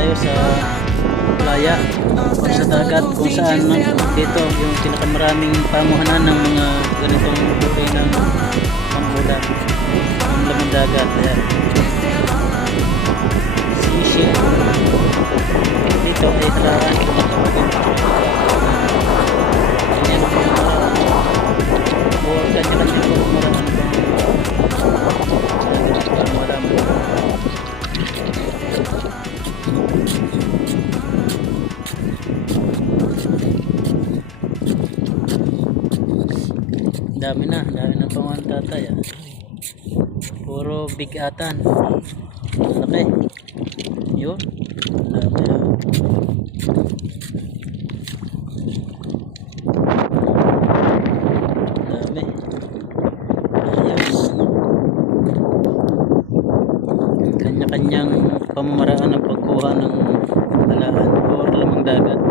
tayo sa playa o sa dagat kung saan dito yung pinakamaraming pamuhanan ng mga ganitong uri ng pangulam ng laman dagat. Ayan. Seashell. Dito ay halaan kung tawagin ganyan ang pamamaraan o kanya-kanya pamamaraan para malaman. Dami na panguhan tatay puro bigatan laki yun dami dami ayos kanya-kanyang pamamaraan ng pagkuha ng halaan o lamang dagat.